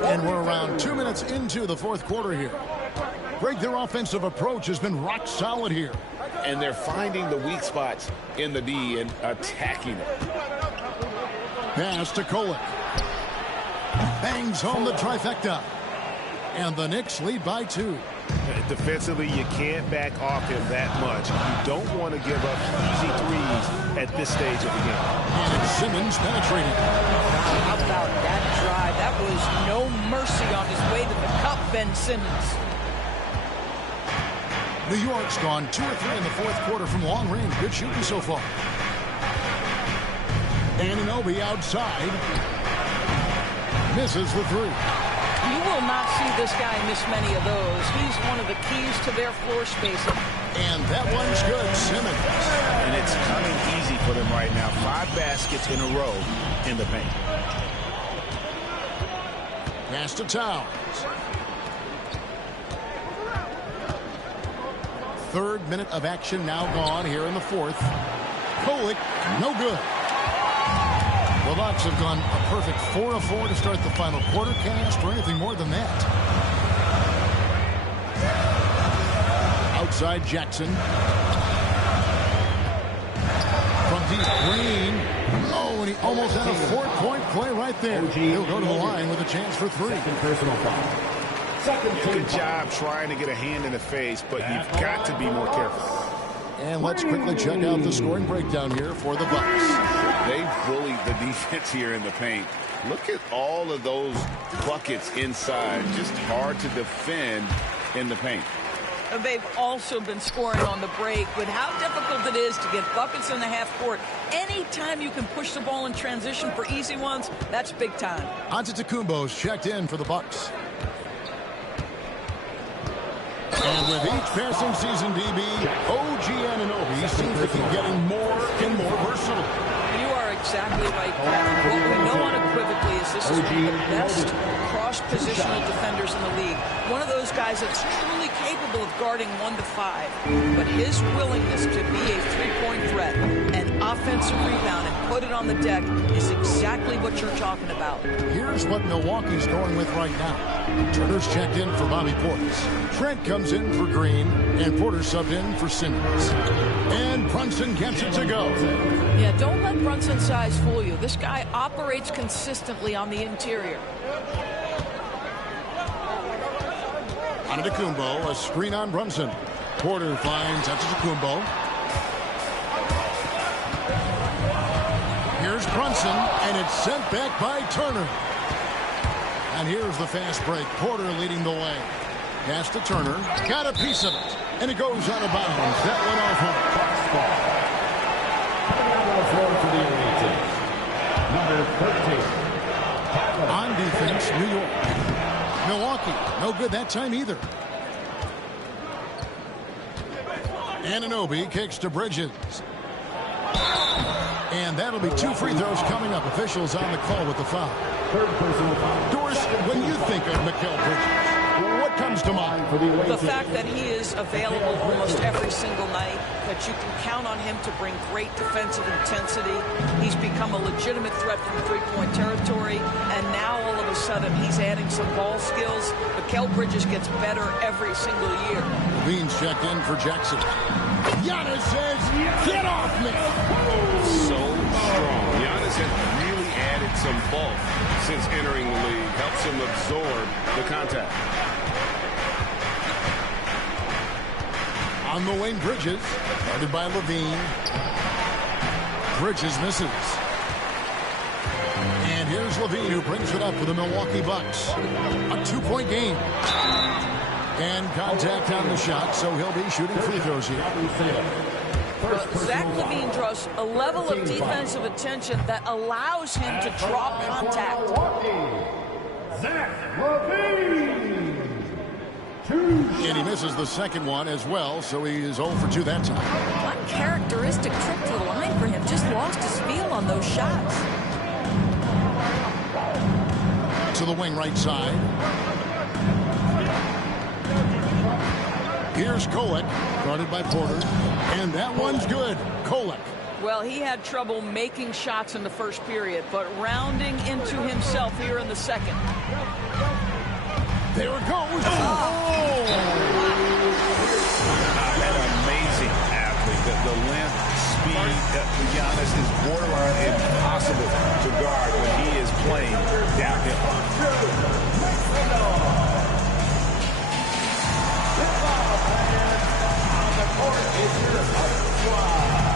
And we're around 2 minutes into the fourth quarter here. Greg, their offensive approach has been rock solid here. And they're finding the weak spots in the D and attacking it. Pass to Kolek. Bangs home the trifecta. And the Knicks lead by 2. Defensively, you can't back off him that much. You don't want to give up easy threes at this stage of the game. And it's Simmons penetrating. How about that drive? That was no mercy on his way to the cup, Ben Simmons. New York's gone 2 or 3 in the fourth quarter from long range. Good shooting so far. Anunoby outside. Misses the 3. You will not see this guy miss many of those. He's one of the keys to their floor spacing. And that one's good, Simmons. And it's coming easy for them right now. 5 baskets in a row in the paint. Pass to Towns. Third minute of action now gone here in the fourth. Kolek, no good. The Bucks have gone a perfect 4 of 4 to start the final quarter. Can't ask for anything more than that. Outside Jackson. From deep, Green. Oh, and he almost had a 4-point play right there. He'll go to the line with a chance for 3. Personal foul. Good job trying to get a hand in the face, but you've got to be more careful. And let's quickly check out the scoring breakdown here for the Bucks. They've bullied the defense here in the paint. Look at all of those buckets inside. Just hard to defend in the paint. And they've also been scoring on the break. With how difficult it is to get buckets in the half court, anytime you can push the ball in transition for easy ones, that's big time. Antetokounmpo's checked in for the Bucks. And with each passing season, DB, OG Anunoby seems to keep getting more and more versatile. You are exactly right, Kevin. What we know unequivocally is this is one of the best cross-positional defenders in the league. One of those guys that's truly capable of guarding 1 to 5. But his willingness to be a three-point threat, an offensive rebound, and put it on the deck is exactly what you're talking about. Here's what Milwaukee's going with right now. Turner's checked in for Bobby Portis. Trent comes in for Green, and Porter subbed in for Simmons. And Brunson gets it to go. Yeah, don't let Brunson's size fool you. This guy operates consistently on the interior. Antetokounmpo, a screen on Brunson. Porter finds Antetokounmpo. Here's Brunson, and it's sent back by Turner. And here's the fast break. Porter leading the way. Pass to Turner. Got a piece of it. And it goes out of bounds. That went off home. On defense, New York. Milwaukee, no good that time either. Anunoby kicks to Bridges. And that'll be 2 free throws coming up. Officials on the call with the foul. Doris, when you think of Mikal Bridges, what comes to mind? The fact that he is available almost every single night, that you can count on him to bring great defensive intensity. He's become a legitimate threat from three-point territory, and now all of a sudden he's adding some ball skills. Mikal Bridges gets better every single year. Leans checked in for Jackson. Giannis says, get off me! So strong. Giannis has really added some bulk since entering the league. Helps him absorb the contact. On the wing, Bridges, guarded by Levine. Bridges misses. And here's Levine, who brings it up for the Milwaukee Bucks. A 2-point game. And contact on the shot, so he'll be shooting free throws here. Zach LaVine draws a level of defensive attention that allows him to draw contact. Zach LaVine. And he misses the second one as well, so he is 0 for 2 that time. Uncharacteristic trip to the line for him. Just lost his feel on those shots. To the wing right side. Here's Kolek, guarded by Porter. And that one's good. Kolek. Well, he had trouble making shots in the first period, but rounding into himself here in the second. There it goes. An amazing athlete. The length, speed, Giannis is borderline impossible to guard when he is playing downhill.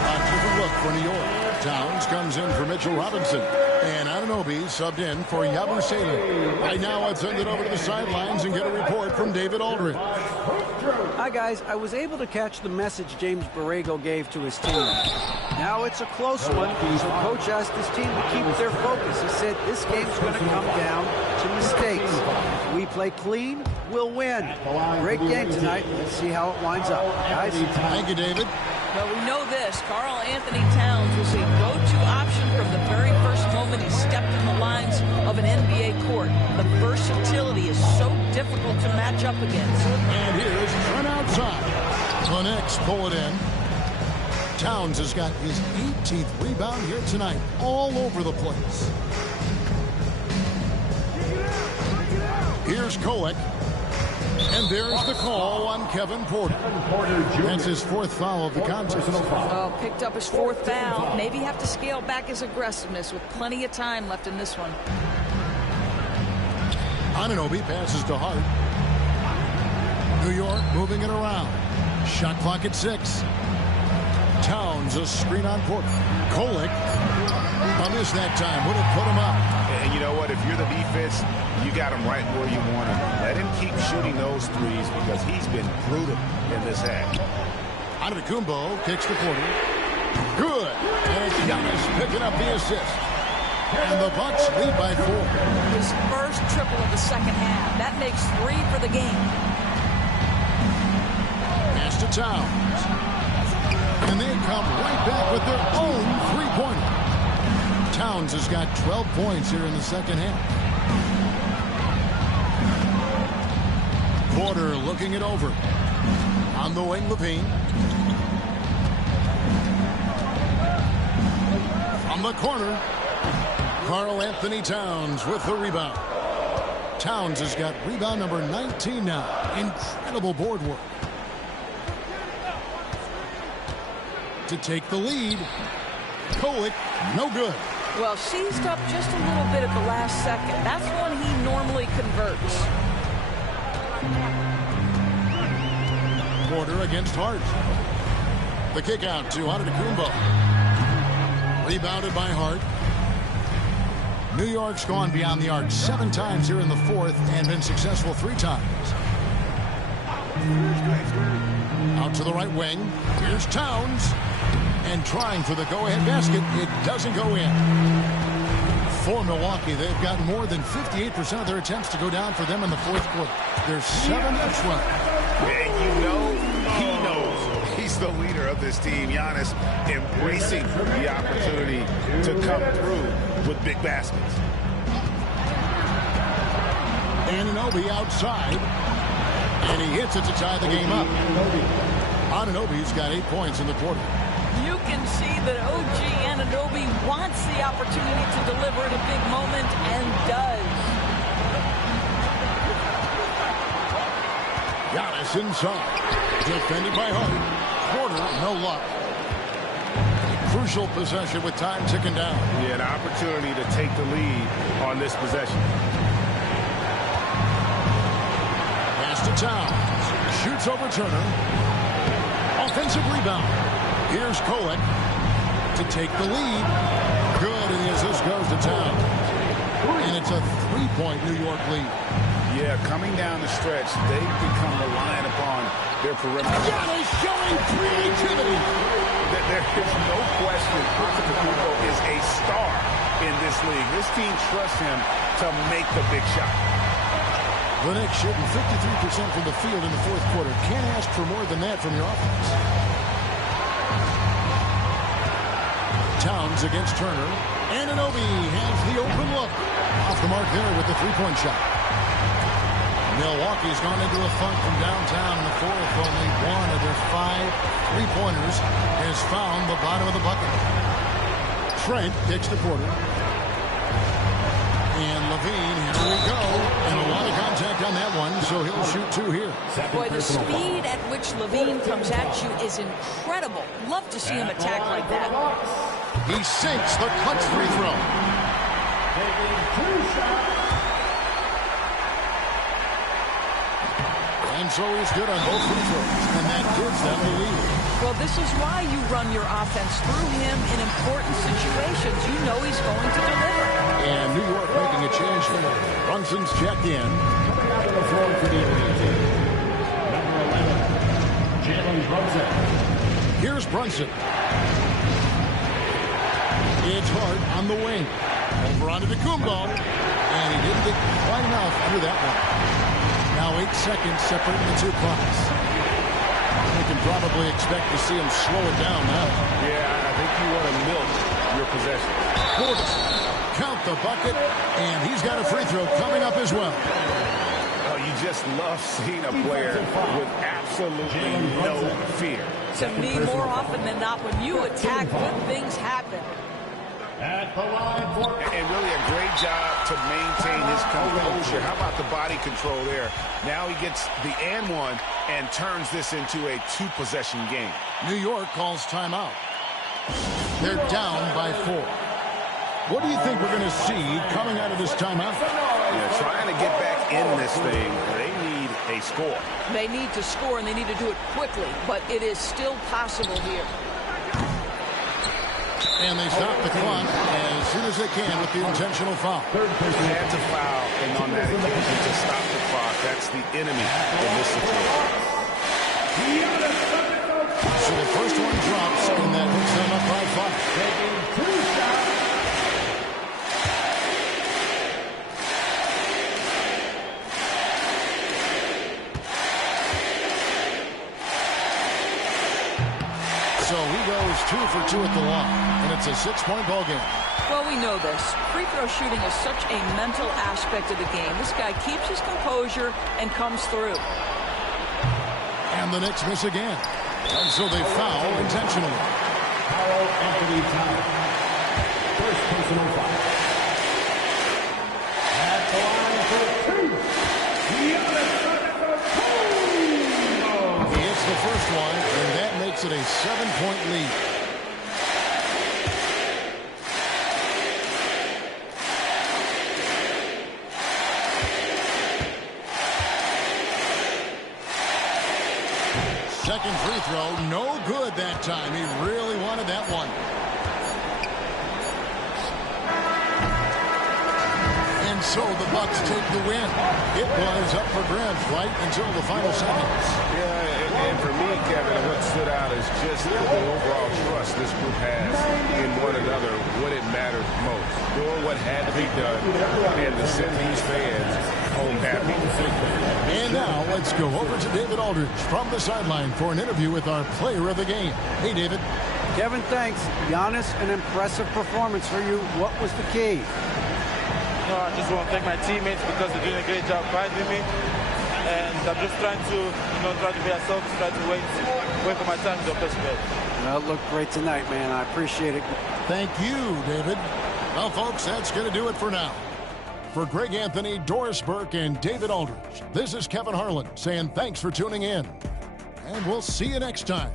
A different look for New York. Towns comes in for Mitchell Robinson. And Anunoby subbed in for Yabusele. Right now, let's send it over to the sidelines and get a report from David Aldridge. Hi, guys. I was able to catch the message James Borrego gave to his team. Now it's a close one, so Coach asked his team to keep their focus. He said this game's going to come down to mistakes. If we play clean, we'll win. Great game tonight. Let's see how it winds up. Guys? Thank you, David. Well, we know this. Karl Anthony Towns was a go-to option from the very first moment he stepped in the lines of an NBA court. The versatility is so difficult to match up against. And here's Trent outside. The Knicks pull it in. Towns has got his 18th rebound here tonight, all over the place. Here's Kolek. And there's the call on Kevin Porter. That's his 4th foul of the contest. Well, picked up his 4th foul. Maybe have to scale back his aggressiveness with plenty of time left in this one. Anunoby passes to Hart. New York moving it around. Shot clock at 6. Towns, a screen on Porter. Kolek, a miss that time, would have put him up. And you know what? If you're the defense, you got him right where you want him. Let him keep shooting those threes because he's been brutal in this half. Antetokounmpo kicks the quarter. Good. And it's Giannis picking up the assist. And the Bucks lead by 4. His first triple of the second half. That makes 3 for the game. Pass to Towns. And they come right back with their own three-pointer. Towns has got 12 points here in the second half. Porter looking it over. On the wing, Levine. From the corner, Karl Anthony Towns with the rebound. Towns has got rebound number 19 now. Incredible board work. To take the lead, Kolek, no good. Well, seized up just a little bit at the last second. That's when he normally converts. Porter against Hart. The kick out to Antetokounmpo. Rebounded by Hart. New York's gone beyond the arc 7 times here in the fourth and been successful 3 times. Out to the right wing. Here's Towns. And trying for the go-ahead basket. It doesn't go in. For Milwaukee, they've got more than 58% of their attempts to go down for them in the fourth quarter. They're 7 of 12. And you know, he knows he's the leader of this team. Giannis embracing the opportunity to come through with big baskets. Anunoby outside. And he hits it to tie the game up. Anunoby's got 8 points in the quarter. You can see that OG Anunoby wants the opportunity to deliver at a big moment and does. Giannis inside. Defended by Hart. Porter, no luck. Crucial possession with time ticking down. Yeah, an opportunity to take the lead on this possession. Pass to Towns. Shoots over Turner. Offensive rebound. Here's Kolek to take the lead. Good, and the assist goes to Towns. And it's a 3-point New York lead. Yeah, coming down the stretch, they've become reliant upon their perimeter. Giannis showing creativity. There is no question Antetokounmpo is a star in this league. This team trusts him to make the big shot. The Knicks shooting 53% from the field in the fourth quarter. Can't ask for more than that from your offense. Towns against Turner. Anunoby has the open look. Off the mark there with the three-point shot. Milwaukee's gone into a funk from downtown in the fourth. Only one of their 5 three-pointers has found the bottom of the bucket. Trent kicks the quarter. And Levine, here we go. And a lot of contact on that one, so he'll shoot 2 here. Boy, the speed at which Levine comes at you is incredible. Love to see him attack like that. He sinks the clutch free throw. And so he's good on both free throws. And that gives them the lead. Well, this is why you run your offense through him in important situations. You know he's going to deliver. And New York making a change here. Brunson's checked in. Coming out of the floor for the Atlantic team, number 11, Jalen Brunson. Here's Brunson. It's Hart on the wing. Over onto Antetokounmpo. And he didn't get quite enough under that one. Now 8 seconds separating the 2 clocks. We can probably expect to see him slow it down now. Yeah, I think you want to milk your possession. Porter. Count the bucket. And he's got a free throw coming up as well. Oh, you just love seeing a player with absolutely no fear. To me, more often than not, when you attack, good things happen. At the line for... And really a great job to maintain his composure. How about the body control there? Now he gets the and one and turns this into a 2-possession game. New York calls timeout. They're down by 4. What do you think we're going to see coming out of this timeout? Yeah, trying to get back in this thing, they need a score. They need to score, and they need to do it quickly, but it is still possible here. And they stop the clock as soon as they can with the intentional foul. Had to foul, and on that occasion to stop the clock. That's the enemy in this situation. So the first one drops, and that puts them up by 5. So he goes 2 for 2 at the line, and it's a 6-point ball game. Well, we know this. Free throw shooting is such a mental aspect of the game. This guy keeps his composure and comes through. And the Knicks miss again. And so they foul intentionally. Carl Anthony Towns. First personal foul. At the line for 2. He hits the first one, and that makes it a 7-point lead. Second free throw, no good that time. He really wanted that one. And so the Bucks take the win. It was up for grabs right until the final seconds. Yeah, and for me, Kevin, what stood out is just the overall trust this group has in one another when it matters most. Doing what had to be done and to send these fans home happy. And now let's go over to David Aldridge from the sideline for an interview with our player of the game. Hey, David. Kevin, thanks. Giannis, an impressive performance for you. What was the key? I just want to thank my teammates because they're doing a great job fighting with me. And I'm just trying to, try to be myself, try to wait for my time to participate. Well, it looked great tonight, man. I appreciate it. Thank you, David. Well, folks, that's going to do it for now. For Greg Anthony, Doris Burke, and David Aldridge, this is Kevin Harlan saying thanks for tuning in. And we'll see you next time